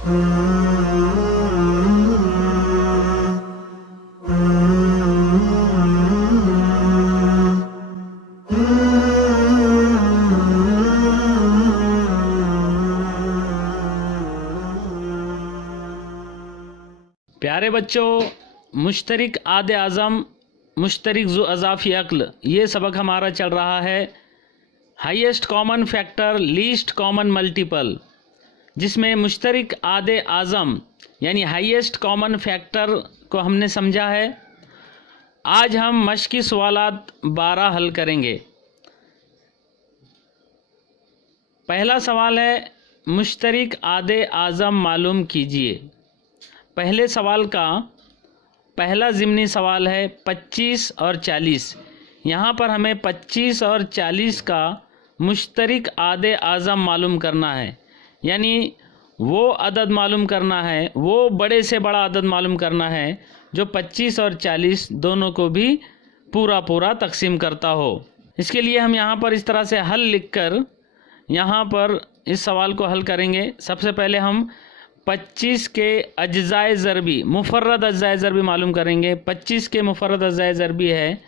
प्यारे बच्चों, मुश्तरिक आदे आज़म, मुश्तरिक ज़ु अज़ाफ़ी अक्ल, ये सबक हमारा चल रहा है highest common factor least common multiple, जिसमें मुश्तरिक आदे आज़म यानी हाईएस्ट कॉमन फैक्टर को हमने समझा है। आज हम मश्की सवालात 12 हल करेंगे। पहला सवाल है, मुश्तरिक आदे आज़म मालूम कीजिए। पहले सवाल का पहला ज़िमनी सवाल है 25 और 40। यहाँ पर हमें 25 और 40 का मुश्तरिक आदे आज़म मालूम करना है, यानी वो अदद मालूम करना है, वो बड़े से बड़ा अदद मालूम करना है जो 25 और 40 दोनों को भी पूरा पूरा तकसीम करता हो। इसके लिए हम यहाँ पर इस तरह से हल लिखकर यहाँ पर इस सवाल को हल करेंगे। सबसे पहले हम 25 के अज्जाए ज़रबी मुफर्रद अज्जाए ज़रबी मालूम करेंगे। 25 के मुफर्रद अज्जाए ज़रबी है,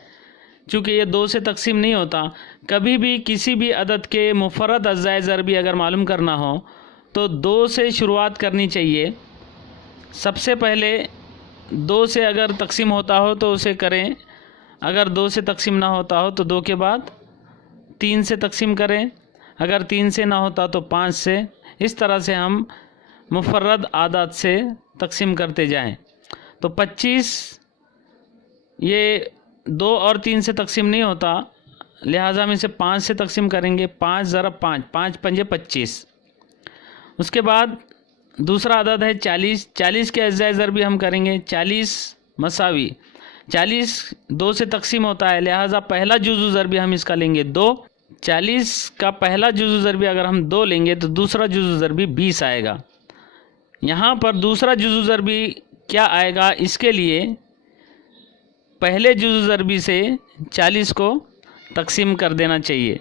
चूँकि ये 2 से तकसीम नहीं होता। कभी भी किसी भी अदद के मुफर्रद अज्जाए ज़रबी अगर मालूम करना हो तो 2 से शुरुआत करनी चाहिए। सबसे पहले 2 से अगर तकसीम होता हो तो उसे करें, अगर 2 से तकसीम ना होता हो तो 2 के बाद 3 से तकसीम करें, अगर 3 से ना होता तो 5 से। इस तरह से हम मुफर्रद आदाद से तकसीम करते जाएं। तो 25 ये 2 और 3 से तकसीम नहीं होता, लिहाजा हम इसे 5 से तकसीम करेंगे। 5 ज़रब 5, 5 पंजे 25। उसके बाद दूसरा अदद है 40। 40 के अज्जाए ज़रबी हम करेंगे 40 मसावी। 40 2 से तकसीम होता है, लिहाजा पहला जुज़ू ज़रबी हम इसका लेंगे 2। 40 का पहला जुज़ू ज़रबी अगर हम 2 लेंगे तो दूसरा जुज़ू ज़रबी 20 आएगा। यहाँ पर दूसरा जुज़ू ज़रबी क्या आएगा, इसके लिए पहले जुज़ू ज़रबी से 40 को तकसीम कर देना चाहिए।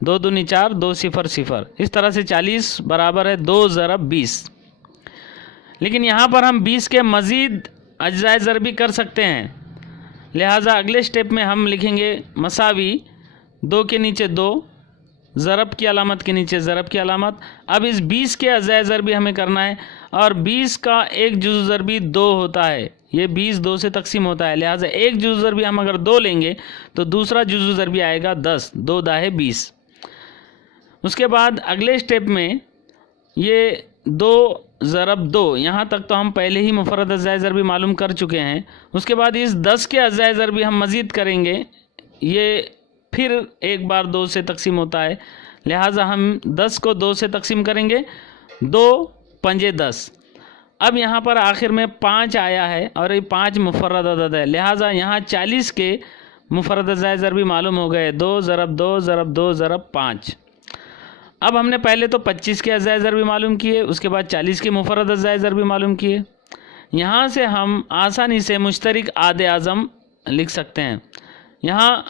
2 दूनी 4, 2 0 0। इस तरह से 40 बराबर है 2 ज़रब 20। लेकिन यहाँ पर हम 20 के मज़ीद अज्जाए ज़रबी कर सकते हैं, लिहाजा अगले स्टेप में हम लिखेंगे मसावी, 2 के नीचे 2, ज़रब की अलामत के नीचे ज़रब की अलामत। अब इस 20 के अज्जाए ज़रबी हमें करना है, और 20 का एक जुज़ू ज़रबी 2 होता है। ये 20 2 से तकसीम होता है, लिहाजा एक जुज़ू ज़रबी हम अगर 2 लेंगे तो दूसरा जुज़ू ज़रबी आएगा 10। 2 दाहे 20। उसके बाद अगले स्टेप में ये 2 ज़रब 2, यहाँ तक तो हम पहले ही मुफर्रद अज्जाए ज़रबी मालूम कर चुके हैं। उसके बाद इस 10 के अज्जाए ज़रबी हम मज़ीद करेंगे, ये फिर एक बार 2 से तकसीम होता है, लिहाजा हम 10 को 2 से तकसीम करेंगे। 2 पंजे 10। अब यहाँ पर आखिर में 5 आया है और ये 5 मुफर्रद अदद है, लिहाजा यहाँ 40 के मुफर्रद अज्जाए ज़रबी मालूम हो गए 2 ज़रब 2 ज़रब 2 ज़रब 5। अब हमने पहले तो 25 के अज्जाए ज़रबी मालूम किए, उसके बाद 40 के मुफर्रद अज्जाए ज़रबी मालूम किए। यहाँ से हम आसानी से मुश्तरिक आदे आज़म लिख सकते हैं। यहाँ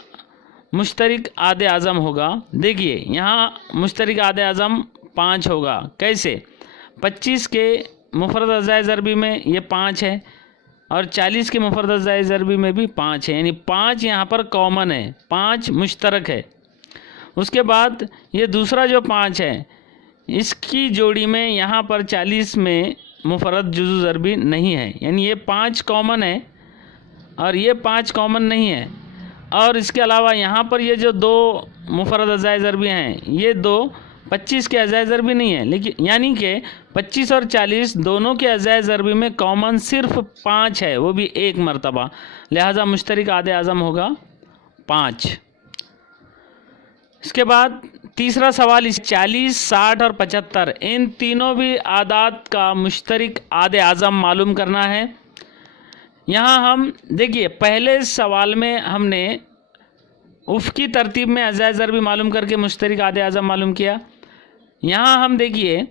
मुश्तरिक आदे आज़म होगा, देखिए यहाँ मुश्तरिक आदे आज़म 5 होगा। कैसे? 25 के मुफर्रद अज्जाए ज़रबी में ये 5 है और 40 के मुफर्रद अज्जाए ज़रबी में भी 5 है, यानी 5 यहाँ पर कॉमन है, 5 मुश्तरक है। उसके बाद ये दूसरा जो 5 है, इसकी जोड़ी में यहाँ पर 40 में मुफर्रद जुज़ू ज़रबी नहीं है, यानी ये 5 कॉमन है और ये 5 कॉमन नहीं है। और इसके अलावा यहाँ पर ये जो 2 मुफर्रद अज्जाए ज़रबी हैं, ये 2 25 के अज्जाए ज़रबी नहीं है, लेकिन यानी कि 25 और 40 दोनों के अज्जाए ज़रबी में कॉमन सिर्फ 5 है, वो भी एक मरतबा, लिहाजा मुश्तरिक आदे आज़म होगा 5। इसके बाद तीसरा सवाल, इस 40, 60 और 75 इन तीनों भी आदाद का मुश्तरिक आदे आज़म मालूम करना है। यहाँ हम देखिए पहले सवाल में हमने उफ़की तरतीब में अज्जाए ज़रबी मालूम करके मुश्तरिक आदे आज़म मालूम किया। यहाँ हम देखिए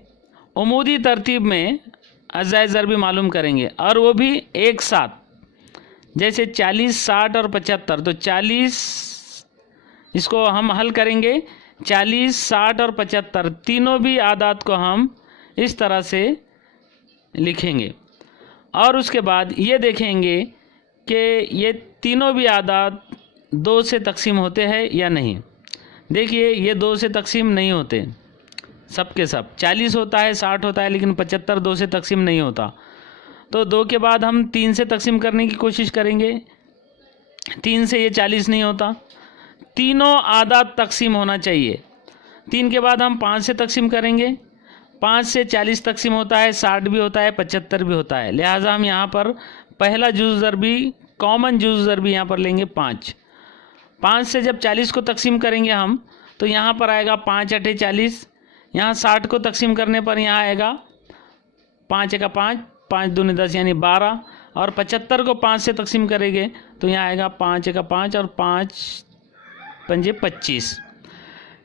उमूदी तरतीब में अज्जाए ज़रबी मालूम करेंगे और वो भी एक साथ, जैसे 40, 60 और 75। तो 40 इसको हम हल करेंगे, 40, 60 और 75 तीनों भी आदाद को हम इस तरह से लिखेंगे और उसके बाद ये देखेंगे कि ये तीनों भी आदाद 2 से तकसीम होते हैं या नहीं। देखिए ये 2 से तकसीम नहीं होते, सब के सब 40 होता है, 60 होता है, लेकिन 75 2 से तकसीम नहीं होता। तो 2 के बाद हम 3 से तकसीम करने की कोशिश करेंगे, 3 से ये 40 नहीं होता, तीनों आदाद तकसीम होना चाहिए। 3 के बाद हम 5 से तकसीम करेंगे, 5 से 40 तकसीम होता है, 60 भी होता है, 75 भी होता है। लिहाजा हम यहाँ पर पहला जुज़ ज़रबी, कॉमन जुज़ ज़रबी यहाँ पर लेंगे 5। 5 से जब 40 को तकसीम करेंगे हम तो यहाँ पर आएगा 5 अठे 40, यहाँ 60 को तकसीम करने पर यहाँ आएगा 5 एका 5, 5 दूनी 10 यानी 12, और 75 को 5 से तकसीम करेंगे तो यहाँ आएगा 5 एका 5 और 5 पंजे 25।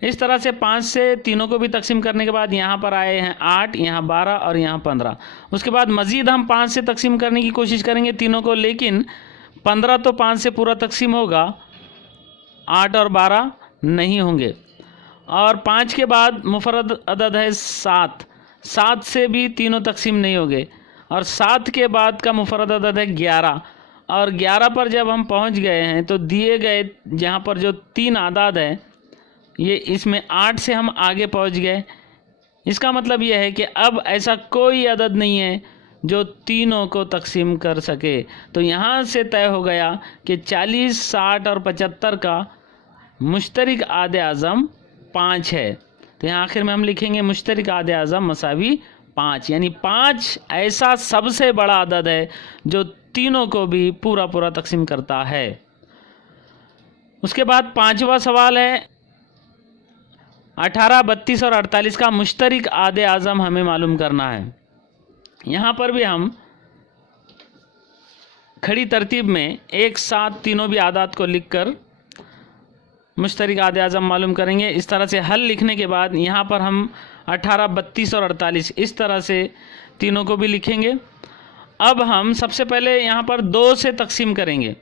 इस तरह से 5 से तीनों को भी तकसीम करने के बाद यहाँ पर आए हैं 8, यहाँ 12 और यहाँ 15। उसके बाद मज़ीद हम 5 से तकसीम करने की कोशिश करेंगे तीनों को, लेकिन 15 तो 5 से पूरा तकसीम होगा, 8 और 12 नहीं होंगे। और 5 के बाद मुफरद अदद है 7, 7 से भी तीनों तकसीम नहीं होंगे। और 7 के बाद का मुफरद अदद है 11, और 11 पर जब हम पहुंच गए हैं तो दिए गए जहां पर जो 3 आदाद है ये इसमें 8 से हम आगे पहुंच गए। इसका मतलब यह है कि अब ऐसा कोई अदद नहीं है जो तीनों को तकसीम कर सके। तो यहाँ से तय हो गया कि 40, 60 और 75 का मुश्तरिक आदे आज़म 5 है। तो यहाँ आखिर में हम लिखेंगे मुश्तरिक आदे आज़म मसावी 5, यानी 5 ऐसा सबसे बड़ा अदद है जो तीनों को भी पूरा पूरा तकसीम करता है। उसके बाद 5वां सवाल है 18, 32 और 48 का मुश्तरिक आदे आज़म हमें मालूम करना है। यहाँ पर भी हम खड़ी तरतीब में एक साथ तीनों भी आदाद को लिखकर मुश्तरिक आदे आज़म मालूम करेंगे। इस तरह से हल लिखने के बाद यहाँ पर हम 18, 32 और 48 इस तरह से तीनों को भी लिखेंगे। अब हम सबसे पहले यहाँ पर 2 से तकसीम करेंगे।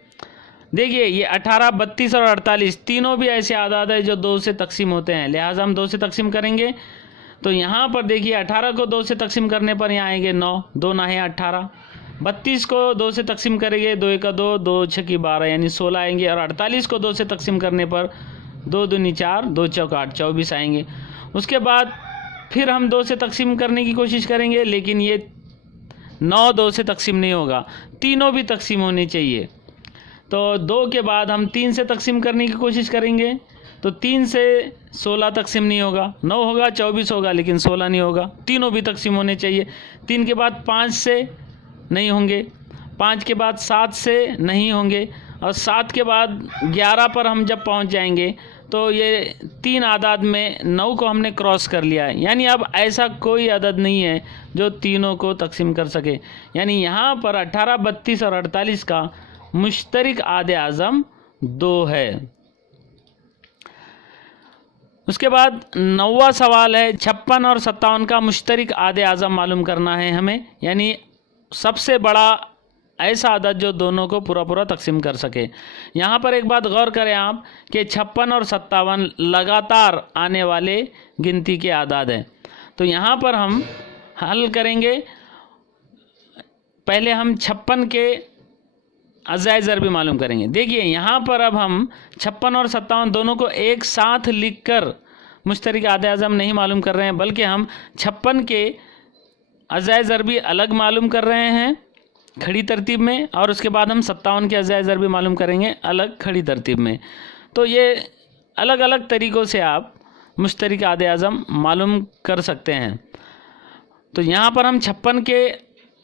देखिए ये 18, 32 और 48 तीनों भी ऐसे आदाद है जो 2 से तकसीम होते हैं, लिहाजा हम 2 से तकसीम करेंगे। तो यहाँ पर देखिए 18 को 2 से तकसीम करने पर यहाँ आएंगे 9, 2 ना है 18। 32 को 2 से तकसीम करेंगे, 2 का 2, 2 छकी 12 यानी 16 आएंगे। और 48 को 2 से तकसीम करने पर 2 दूनी 4, 2 चौक 8, 24 आएंगे। उसके बाद फिर हम 2 से तकसीम करने की कोशिश करेंगे, लेकिन ये 9 2 से तकसीम नहीं होगा, तीनों भी तकसीम होनी चाहिए। तो 2 के बाद हम 3 से तकसीम करने की कोशिश करेंगे, तो 3 से 16 तकसीम नहीं होगा, 9 होगा, 24 होगा, लेकिन 16 नहीं होगा, तीनों भी तकसीम होने चाहिए। 3 के बाद 5 से नहीं होंगे, 5 के बाद 7 से नहीं होंगे, और 7 के बाद 11 पर हम जब पहुंच जाएंगे तो ये 3 आदाद में 9 को हमने क्रॉस कर लिया है, यानी अब ऐसा कोई अदद नहीं है जो तीनों को तकसीम कर सके। यानी यहाँ पर 18, 32 और 48 का मुश्तरिक आदे आज़म 2 है। उसके बाद 9वां सवाल है 56 और 57 का मुश्तरिक आदे आज़म मालूम करना है हमें, यानी सबसे बड़ा ऐसा अदद जो दोनों को पूरा पूरा तकसीम कर सके। यहाँ पर एक बात गौर करें आप कि 56 और 57 लगातार आने वाले गिनती के आदाद हैं। तो यहाँ पर हम हल करेंगे, पहले हम 56 के अज़ाए ज़रबी मालूम करेंगे। देखिए यहाँ पर अब हम 56 और 57 दोनों को एक साथ लिखकर मुश्तरिक आदे आज़म नहीं मालूम कर रहे हैं, बल्कि हम 56 के अज़ाए ज़रबी अलग मालूम कर रहे हैं खड़ी तरतीब में, और उसके बाद हम 57 के अज़ाए ज़रबी मालूम करेंगे अलग खड़ी तरतीब में। तो ये अलग अलग तरीक़ों से आप मुश्तरिक आदे आज़म मालूम कर सकते हैं। तो यहाँ पर हम 56 के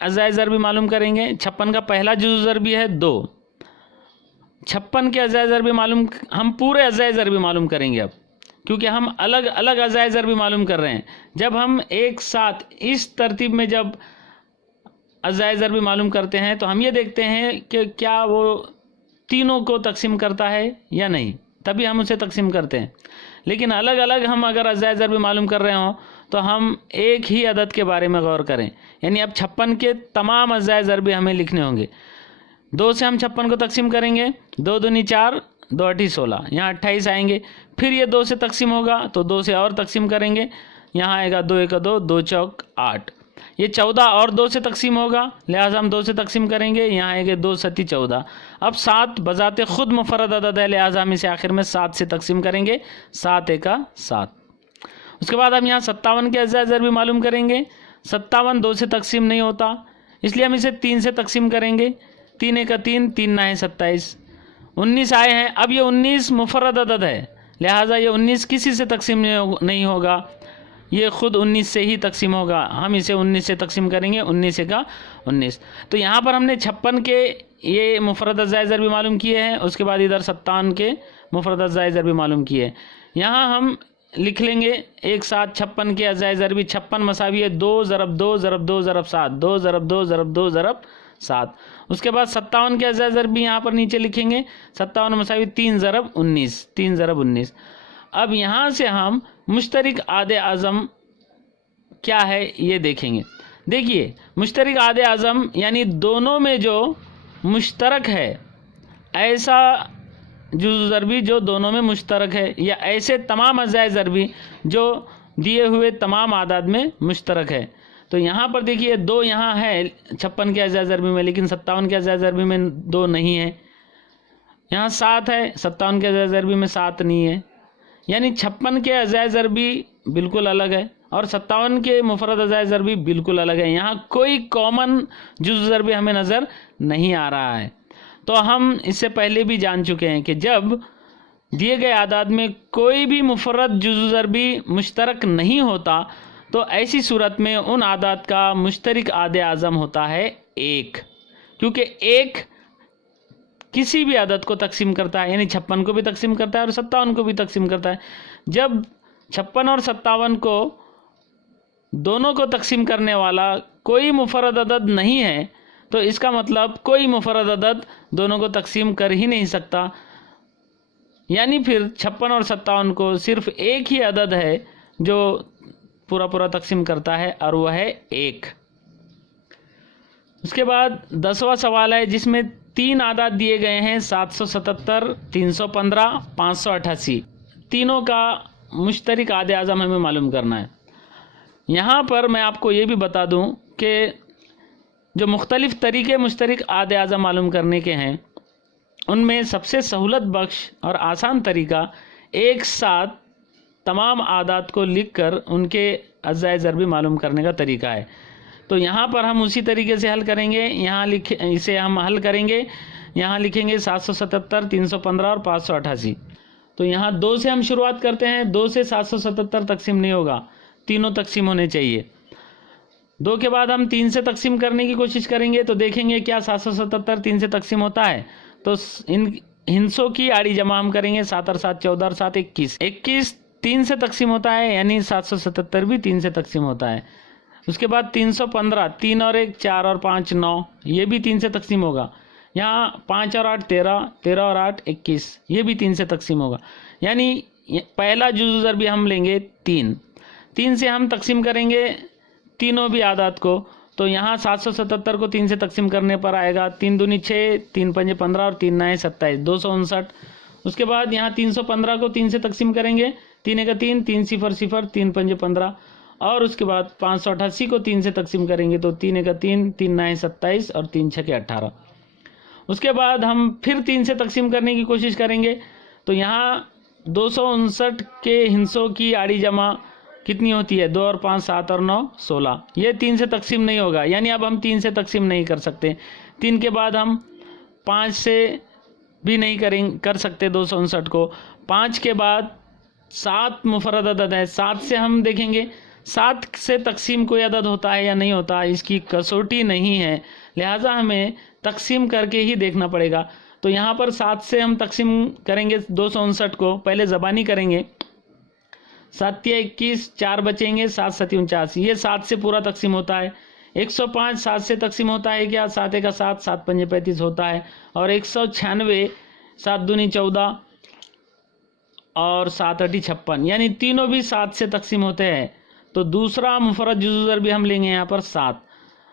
अज़ाए ज़रबी मालूम करेंगे। 56 का पहला जुज़ ज़रबी है 2। 56 के अज़ाए ज़रबी मालूम, हम पूरे अज़ाए ज़रबी मालूम करेंगे अब, क्योंकि हम अलग अलग अज़ाए ज़रबी मालूम कर रहे हैं। जब हम एक साथ इस तरतीब में जब अज़ाए ज़रबी मालूम करते हैं तो हम ये देखते हैं कि क्या वो तीनों को तकसीम करता है या नहीं, तभी हम उसे तकसीम करते हैं। लेकिन अलग अलग हम अगर अज़ाए ज़रबी मालूम कर रहे हों तो हम एक ही अदद के बारे में गौर करें, यानी अब 56 के तमाम अज़ाए ज़रबी हमें लिखने होंगे। 2 से हम 56 को तकसीम करेंगे, 2 दूनी 4, 2 अठी 16, यहाँ 28 आएंगे। फिर ये 2 से तकसीम होगा तो 2 से और तकसीम करेंगे, यहाँ आएगा 2 एक 2, 2 चौक 8, ये 14 और 2 से तकसीम होगा, लिहाजा हम 2 से तकसीम करेंगे, यहाँ आएंगे 2 सती 14। अब 7 बजाते खुद मुफर्रद अदद है, लिहाजा हम इसे आखिर में 7 से तकसीम करेंगे, 7 एका 7। उसके बाद हम यहाँ 57 के अज़्ज़ा ज़रबी मालूम करेंगे। 57 2 से तकसीम नहीं होता, इसलिए हम इसे 3 से तकसीम करेंगे। 3 एका 3, 3 ना है 27। 19 आए हैं, अब ये 19 मुफर्रद अदद है, लिहाजा ये 19 किसी से तकसीम नहीं होगा, ये ख़ुद 19 से ही तकसीम होगा। हम इसे 19 से तकसीम करेंगे, 19 का 19। तो यहाँ पर हमने 56 के ये मुफर्रद अज़्ज़ा ज़रबी मालूम किए हैं, उसके बाद इधर 57 के मुफर्रद अज़्ज़ा ज़रबी मालूम किए। यहाँ हम लिख लेंगे एक साथ 56 के अज़्ज़ा ज़रबी। 56 मसावी है 2 ज़रब 2 ज़रब 2 ज़रब 7, 2 ज़रब 2 ज़रब 2 ज़रब 7। उसके बाद 57 के अज़्ज़ा ज़रबी यहाँ पर नीचे लिखेंगे, 57 मसावी 3 ज़रब 19, 3 ज़रब 19। अब यहाँ से हम मुश्तरिक आदे आज़म क्या है ये देखेंगे। देखिए मुश्तरिक आदे आज़म यानी दोनों में जो मुश्तरक है, ऐसा जुज़ ज़रबी जो दोनों में मुश्तरक है, या ऐसे तमाम अज़्ज़ा ज़रबी जो दिए हुए तमाम आदाद में मुश्तरक है। तो यहाँ पर देखिए 2 यहाँ है 56 के अज़्ज़ा ज़रबी में, लेकिन 57 के अज़्ज़ा ज़रबी में 2 नहीं है। यहाँ 7 है, 57 के अज़्ज़ा ज़रबी में 7 नहीं है, यानी 56 के अज़्ज़ा ज़रबी बिल्कुल अलग है और 57 के मुफर्रद अज़्ज़ा ज़रबी बिल्कुल अलग है। यहाँ कोई कॉमन जुज़ ज़रबी हमें नज़र नहीं आ रहा है। तो हम इससे पहले भी जान चुके हैं कि जब दिए गए आदाद में कोई भी मुफर्रद जुज़ ज़रबी मुश्तरक नहीं होता, तो ऐसी सूरत में उन आदाद का मुश्तरिक आदे आज़म होता है 1, क्योंकि 1 किसी भी आदद को तकसीम करता है, यानी 56 को भी तकसीम करता है और 57 को भी तकसीम करता है। जब 56 और 57 को दोनों को तकसीम करने वाला कोई मुफर्रद अदद नहीं है, तो इसका मतलब कोई मुफर्रद अदद दोनों को तकसीम कर ही नहीं सकता, यानी फिर 56 और 57 को सिर्फ एक ही अदद है जो पूरा पूरा तकसीम करता है, और वह है 1। उसके बाद 10वां सवाल है जिसमें 3 आदाद दिए गए हैं, 777, 315, 588। तीनों का मुश्तरिक आदे आज़म हमें मालूम करना है। यहाँ पर मैं आपको ये भी बता दूँ कि जो मुख्तलिफ़ तरीके मुश्तरिक आदे आज़म मालूम करने के हैं, उनमें सबसे सहूलत बख्श और आसान तरीका एक साथ तमाम आदाद को लिखकर उनके अज़्ज़ा ज़रबी मालूम करने का तरीका है। तो यहाँ पर हम उसी तरीके से हल करेंगे। यहाँ इसे हम हल करेंगे, यहाँ लिखेंगे 777, 315 और 588। तो यहाँ 2 से हम शुरुआत करते हैं। 2 से 777 तकसीम नहीं होगा, तीनों तकसीम होने चाहिए। 2 के बाद हम 3 से तकसीम करने की कोशिश करेंगे, तो देखेंगे क्या 777 3 से तकसीम होता है। तो इन हिंसों की आड़ी जमा हम करेंगे, 7 और 7 14 और 7 21। 21 3 से तकसीम होता है, यानी 777 भी 3 से तकसीम होता है। उसके बाद 315, 3 और 1 4 और 5 9, ये भी 3 से तकसीम होगा। यहाँ 5 और 8 13, 13 और 8 21, ये भी 3 से तकसीम होगा। यानी पहला जुज़ ज़रबी हम लेंगे 3 से हम तकसीम करेंगे तीनों भी आदाद को। तो यहाँ 777 को 3 से तकसीम करने पर आएगा 3 दूनी 6, 3 पंजे 15 और 3 नए 27, 259। उसके बाद यहाँ 315 को 3 से तकसीम करेंगे, 3 का 3, 3 0 0, 3 पंजे 15। और उसके बाद 588 को 3 से तकसीम करेंगे, तो 3 का 3, 3 नए 27 और 3 6 18। उसके बाद हम फिर 3 से तकसीम करने की कोशिश करेंगे, तो यहाँ 259 के हिस्सों की आड़ी जमा कितनी होती है, 2 और 5 7 और 9 16। ये 3 से तकसीम नहीं होगा, यानी अब हम 3 से तकसीम नहीं कर सकते। 3 के बाद हम 5 से भी नहीं कर सकते 259 को। 5 के बाद 7 मुफर्रद अदद है, 7 से हम देखेंगे 7 से तकसीम कोई अदद होता है या नहीं होता, इसकी कसौटी नहीं है, लिहाजा हमें तकसीम करके ही देखना पड़ेगा। तो यहाँ पर 7 से हम तकसीम करेंगे 259 को, पहले ज़बानी करेंगे। 7 या 21, 4 बचेंगे, 7 7 49, ये 7 से पूरा तकसीम होता है। 105 7 से तकसीम होता है क्या, 7 का 7, 7 पंजे 35 होता है। और 196 7 दूनी 14 और 7 अठी 56, यानी तीनों भी 7 से तकसीम होते हैं। तो दूसरा मुफर्रद जुज़ ज़रबी हम लेंगे यहाँ पर 7,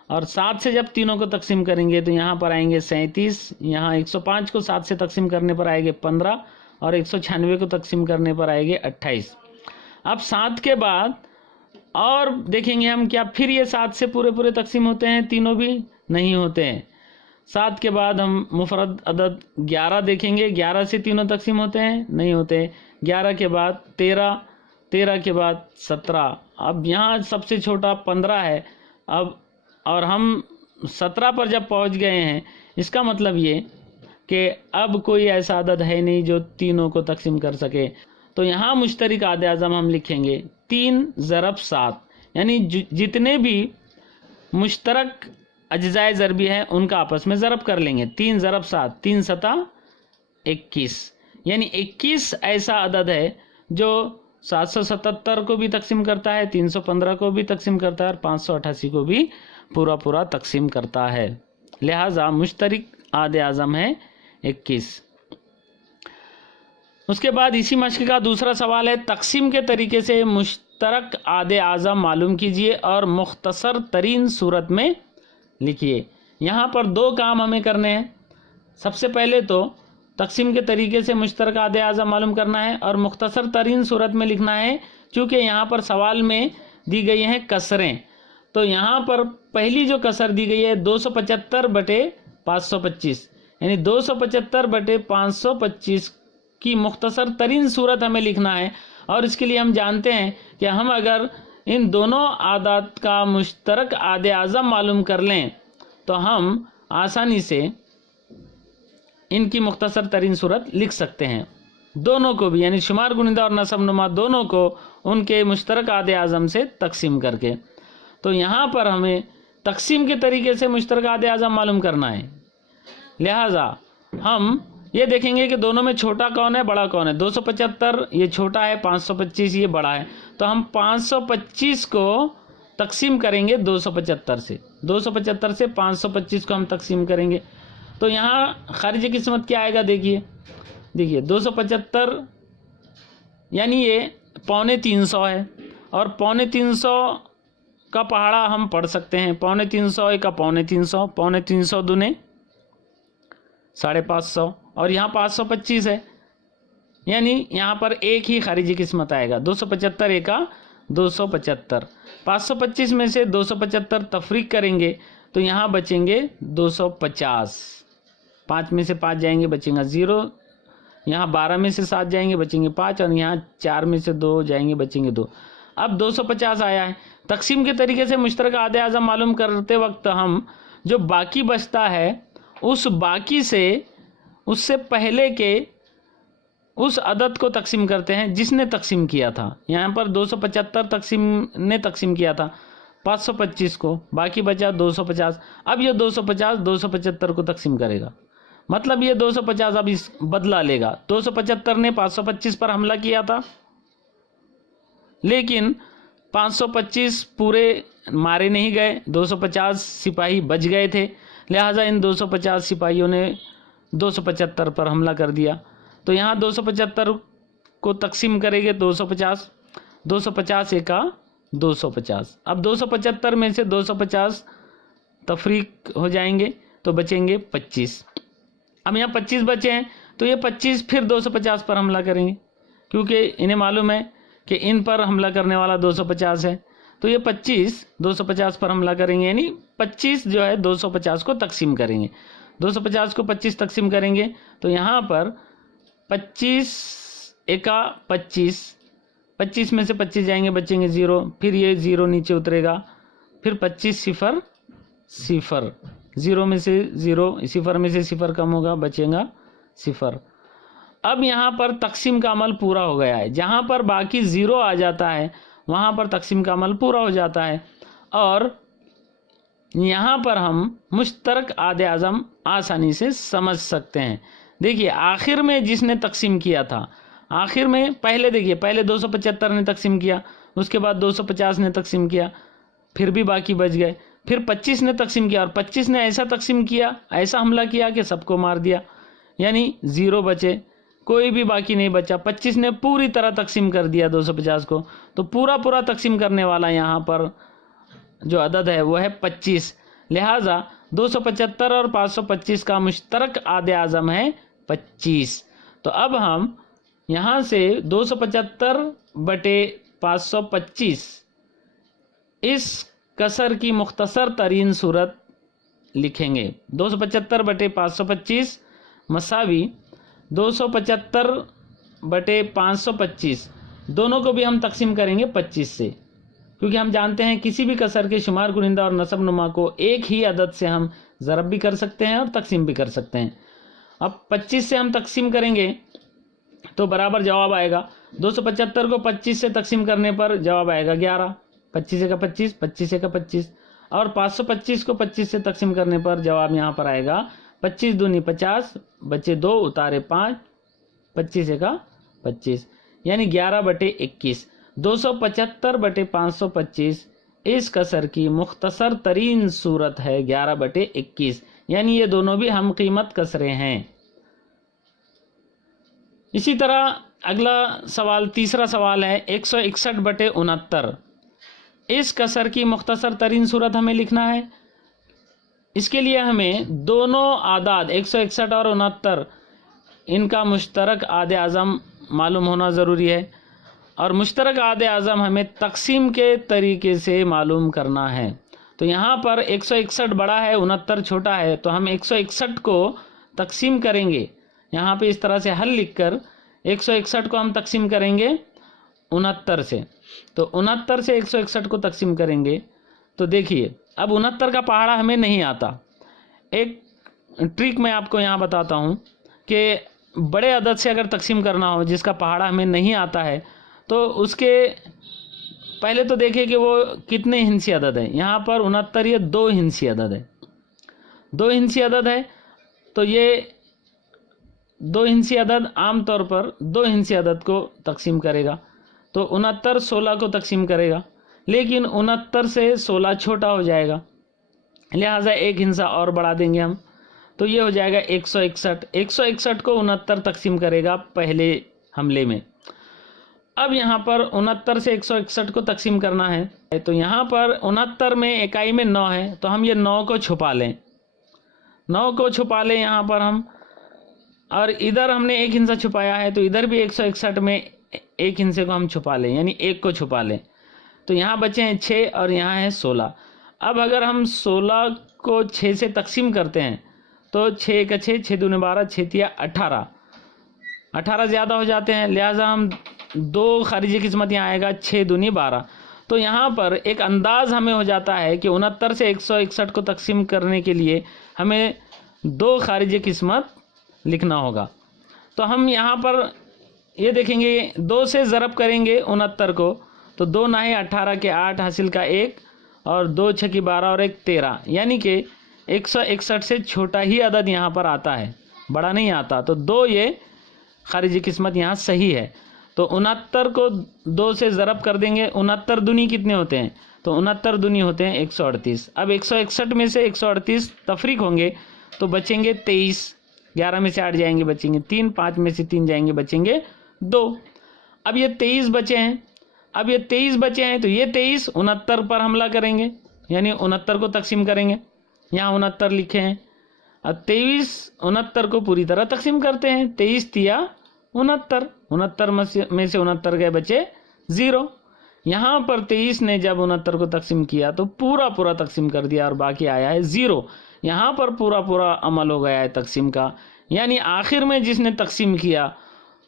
और 7 से जब तीनों को तकसीम करेंगे तो यहाँ पर आएंगे 37, यहाँ 105 को 7 से तकसीम करने पर आएंगे 15, और 196 को तकसीम करने पर आएंगे 28। अब 7 के बाद और देखेंगे हम क्या फिर ये 7 से पूरे पूरे तकसीम होते हैं? तीनों भी नहीं होते हैं। 7 के बाद हम मुफरद अदद 11 देखेंगे, 11 से तीनों तकसीम होते हैं? नहीं होते। 11 के बाद 13, 13 के बाद 17। अब यहाँ सबसे छोटा 15 है। अब और हम 17 पर जब पहुँच गए हैं, इसका मतलब ये कि अब कोई ऐसा अदद है नहीं जो तीनों को तकसीम कर सके। तो यहाँ मुश्तरिक आदे आज़म हम लिखेंगे 3 ज़रब 7, यानी जितने भी मुश्तरक अज्जाए ज़रबी है उनका आपस में ज़रब कर लेंगे। 3 ज़रब 7, 3 सता 21, यानी 21 ऐसा अदद है जो 777 को भी तकसीम करता है, 315 को भी तकसीम करता है और 588 को भी पूरा पूरा तकसीम करता है। लिहाजा मुश्तरिक आदे आज़म है 21। उसके बाद इसी मश्क का दूसरा सवाल है, तकसीम के तरीके से मुश्तरक आदे आज़म मालूम कीजिए और मुख्तसर तरीन सूरत में लिखिए। यहाँ पर 2 काम हमें करने हैं। सबसे पहले तो तकसीम के तरीके से मुश्तरक आदे आज़म मालूम करना है और मुख्तसर तरीन सूरत में लिखना है। चूँकि यहाँ पर सवाल में दी गई हैं कसरें, तो यहाँ पर पहली जो कसर दी गई है 275/525, यानी 275/525 की मुख्तसर तरीन सूरत हमें लिखना है। और इसके लिए हम जानते हैं कि हम अगर इन दोनों आदात का मुश्तरक आदे आज़म मालूम कर लें तो हम आसानी से इनकी मुख्तसर तरीन सूरत लिख सकते हैं। दोनों को भी, यानी शुमार गुनिदा और नसब नुमा दोनों को उनके मुश्तरक आदे आज़म से तकसीम करके। तो यहाँ पर हमें तकसीम के तरीके से मुश्तरक आदे आज़म मालूम करना है। लिहाजा हम ये देखेंगे कि दोनों में छोटा कौन है, बड़ा कौन है। 275 ये छोटा है, 525 ये बड़ा है। तो हम 525 को तकसीम करेंगे 275 से। 275 से 525 को हम तकसीम करेंगे। तो यहाँ खारिज किस्मत क्या आएगा? देखिए 275 यानी ये 325 है, और 325 का पहाड़ा हम पढ़ सकते हैं। 325 का 325, 325 दूने 550, और यहाँ 525 है, यानी यहाँ पर एक ही खारिजी किस्मत आएगा। 275 एका 275, 525 में से 275 तफरीक करेंगे तो यहाँ बचेंगे 250। 5 में से 5 जाएंगे बचेगा 0, यहाँ 12 में से 7 जाएंगे बचेंगे 5, और यहाँ 4 में से 2 जाएंगे बचेंगे 2। अब 250 आया है। तकसीम के तरीके से मुश्तरक आदे आज़म मालूम करते वक्त हम जो बाकी बचता है उस बाकी से उससे पहले के उस अदद को तकसीम करते हैं जिसने तकसीम किया था। यहाँ पर 275 ने तकसीम किया था 525 को, बाकी बचा 250। अब ये 250 275 को तकसीम करेगा, मतलब ये 250 अब इस बदला लेगा। 275 ने 525 पर हमला किया था, लेकिन 525 पूरे मारे नहीं गए, 250 सिपाही बच गए थे। लिहाजा इन 250 सिपाहियों ने 275 पर हमला कर दिया। तो यहाँ 275 को तकसीम करेंगे 250, 250 एका 250। अब 275 में से 250 तफरीक हो जाएंगे तो बचेंगे 25। अब यहाँ 25 बचे हैं तो ये 25 फिर 250 पर हमला करेंगे, क्योंकि इन्हें मालूम है कि इन पर हमला करने वाला 250 है। तो ये 25 250 पर हमला करेंगे, यानी 25 जो है 250 को तकसीम करेंगे। 250 को 25 तकसीम करेंगे तो यहाँ पर 25 एका 25, 25 में से 25 जाएंगे बचेंगे 0, फिर ये 0 नीचे उतरेगा, फिर 25 0 0, 0 में से 0, 0 में से 0 कम होगा बचेगा 0। अब यहाँ पर तकसीम का अमल पूरा हो गया है। जहाँ पर बाकी 0 आ जाता है वहाँ पर तकसीम का अमल पूरा हो जाता है, और यहाँ पर हम मुश्तरक आदे आज़म आसानी से समझ सकते हैं। देखिए आखिर में जिसने तकसीम किया था, आखिर में पहले देखिए, पहले 275 ने तकसीम किया, उसके बाद 250 ने तकसीम किया, फिर भी बाकी बच गए, फिर 25 ने तकसीम किया, और 25 ने ऐसा तकसीम किया, ऐसा हमला किया कि सबको मार दिया, यानी 0 बचे, कोई भी बाकी नहीं बचा। 25 ने पूरी तरह तकसीम कर दिया 250 को, तो पूरा पूरा तकसीम करने वाला यहाँ पर जो अदद है वो है 25। लिहाजा 275 और 525 का मुश्तरक आदे आज़म है 25। तो अब हम यहाँ से 275/525 इस कसर की मुख्तसर तरीन सूरत लिखेंगे। 275/525 मसावी 275/525, दोनों को भी हम तकसीम करेंगे 25 से, क्योंकि हम जानते हैं किसी भी कसर के शुमार कुनिंदा और नसब नुमा को एक ही अदद से हम ज़रब भी कर सकते हैं और तकसीम भी कर सकते हैं। अब 25 से हम तकसीम करेंगे तो बराबर जवाब आएगा। 275 को 25 से तकसीम करने पर जवाब आएगा 11, 25 का 25, 25 का 25, और 525 को 25 से तकसीम करने पर जवाब यहाँ पर आएगा 25 दूनी 50, बचे 2 उतारे 5, 25 का 25, यानी 11/21। 275/525 इस कसर की मुख्तसर तरीन सूरत है 11/21, यानी ये दोनों भी हम कीमत कसरे हैं। इसी तरह अगला सवाल, तीसरा सवाल है 161/69। इस कसर की मुख्तसर तरीन सूरत हमें लिखना है। इसके लिए हमें दोनों आदाद 161 और 69 इनका मुश्तरक आदे आज़म मालूम होना ज़रूरी है, और मुश्तरक आदे आज़म हमें तकसीम के तरीके से मालूम करना है। तो यहाँ पर 161 बड़ा है, 69 छोटा है, तो हम 161 को तकसीम करेंगे। यहाँ पे इस तरह से हल लिखकर 161 को हम तकसीम करेंगे 69 से। तो 69 से 161 को तकसीम करेंगे तो देखिए, अब 69 का पहाड़ा हमें नहीं आता। एक ट्रिक मैं आपको यहाँ बताता हूँ कि बड़े अदद से अगर तकसीम करना हो जिसका पहाड़ा हमें नहीं आता है, तो उसके पहले तो देखिए कि वो कितने हिंसी अदद है। यहाँ पर 69 ये 2 हिंसी अदद है, 2 हिंसी अदद है। तो ये 2 हिंसी अदद आम तौर पर 2 हिंसी अदद को तकसीम करेगा, तो 69 16 को तकसीम करेगा, लेकिन 69 से 16 छोटा हो जाएगा, लिहाजा एक हिंसा और बढ़ा देंगे हम, तो ये हो जाएगा 161। 161 को 69 तकसीम करेगा पहले हमले में। अब यहाँ पर 69 से 161 को तकसीम करना है, तो यहाँ पर 69 में इकाई में 9 है, तो हम ये 9 को छुपा लें, 9 को छुपा लें यहाँ पर हम, और इधर हमने एक हिंसा छुपाया है, तो इधर भी 161 में एक हिंसे को हम छुपा लें, यानी 1 को छुपा लें। तो यहाँ बचे हैं 6 और यहाँ है 16। अब अगर हम 16 को 6 से तकसीम करते हैं तो 6 का 6, 6 दूनी 12, 6 तिया 18, 18 ज़्यादा हो जाते हैं, लिहाजा हम 2 खारिजी किस्मत यहाँ आएगा, 6 दूनी 12। तो यहाँ पर एक अंदाज़ हमें हो जाता है कि 69 से 161 को तकसीम करने के लिए हमें 2 खारिजी किस्मत लिखना होगा। तो हम यहाँ पर ये देखेंगे 2 से ज़रब करेंगे 69 को, तो 2 नाहे 18 के 8 हासिल का 1, और 2 6 की 12 और 1 13, यानी कि 161 से छोटा ही अदद यहाँ पर आता है, बड़ा नहीं आता। तो 2 ये खारिजी किस्मत यहाँ सही है। तो 69 को 2 से ज़रब कर देंगे। 69 दूनी कितने होते हैं? तो 69 दूनी होते हैं 138। अब 161 में से 138 तफरीक होंगे तो बचेंगे 23, 11 में से 8 जाएंगे बचेंगे 3, 5 में से 3 जाएंगे बचेंगे 2। अब ये 23 बचे हैं, अब ये 23 बचे हैं, तो ये 23 69 पर हमला करेंगे, यानी 69 को तकसीम करेंगे। यहाँ 69 लिखे हैं, अब 23 69 को पूरी तरह तकसीम करते हैं। 23 तिया 69, 69 में से 69 गए बचे 0। यहाँ पर 23 ने जब 69 को तकसीम किया तो पूरा तकसीम कर दिया और बाकी आया है 0। यहाँ पर पूरा अमल हो गया है तकसीम का, यानी आखिर में जिसने तकसीम किया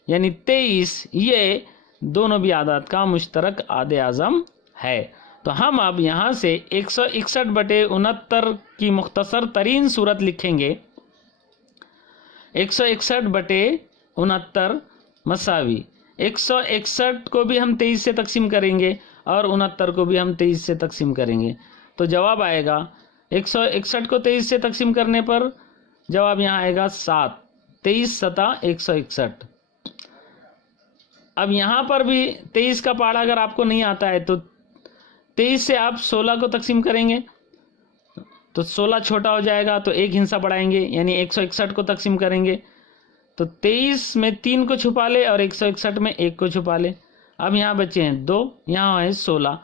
यानी 23, ये दोनों भी आदाद का मुश्तरक आदे आज़म है। तो हम अब यहाँ से 161/69 की मुख्तसर तरीन सूरत लिखेंगे। 161/69 मसावी 161 को भी हम 23 से तकसीम करेंगे और 69 को भी हम 23 से तकसीम करेंगे, तो जवाब आएगा 161 को 23 से तकसीम करने पर जवाब यहाँ आएगा 7, 23 सता 161। अब यहाँ पर भी 23 का पहाड़ा अगर आपको नहीं आता है तो 23 से आप 16 को तकसीम करेंगे तो 16 छोटा हो जाएगा, तो एक हिस्सा बढ़ाएंगे यानी 161 को तकसीम करेंगे, तो 23 में 3 को छुपा ले और 161 में 1 को छुपा ले। अब यहाँ बचे हैं 2, यहाँ है 16,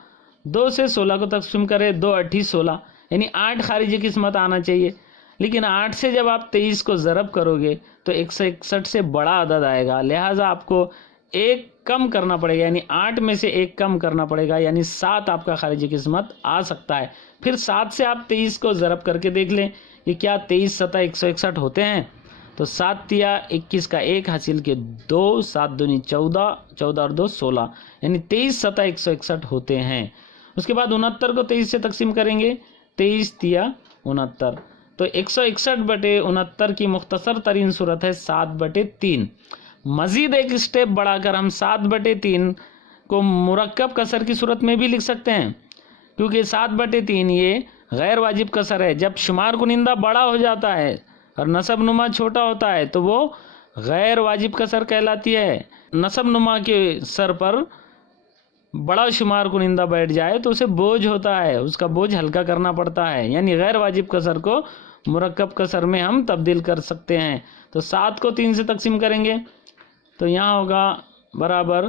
2 से 16 को तकसीम करें, 2 8 16, यानी 8 खारिजी किस्मत आना चाहिए, लेकिन 8 से जब आप 23 को ज़रब करोगे तो 161 से बड़ा अदद आएगा, लिहाजा आपको एक कम करना पड़ेगा, यानी 8 में से 1 कम करना पड़ेगा, यानी 7 आपका खारिज किस्मत आ सकता है। फिर 7 से आप 23 को ज़रब करके देख लें कि क्या 23 सतह 161 होते हैं। तो 7 तिया 21 का 1 हासिल के 2, 7 दूनी 14, 14 और 2 16, यानी 23 सतह 161 होते हैं। उसके बाद 69 को 23 से तकसीम करेंगे, 23 तिया 69, तो 161/69 की मुख्तसर तरीन सूरत है 7/3। मज़ीद एक स्टेप बढ़ाकर हम 7/3 को मुरक्कब कसर की सूरत में भी लिख सकते हैं, क्योंकि 7/3 ये गैर वाजिब कसर है। जब शुमार कुनिंदा बड़ा हो जाता है और नसब नुमा छोटा होता है तो वो गैर वाजिब कसर कहलाती है। नसब नुमा के सर पर बड़ा शुमार कुनिंदा बैठ जाए तो उसे बोझ होता है, उसका बोझ हल्का करना पड़ता है, यानी गैर वाजिब कसर को मुरक्कब कसर में हम तब्दील कर सकते हैं। तो 7 को 3 से तकसीम करेंगे तो यहाँ होगा बराबर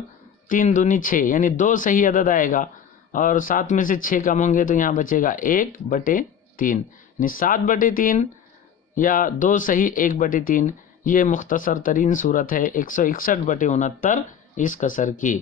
3 दूनी 6, यानी 2 सही अदद आएगा और 7 में से 6 कम होंगे तो यहाँ बचेगा 1/3, यानी 7/3 या 2 सही 1/3। ये मुख्तसर तरीन सूरत है 161/69 इस कसर की।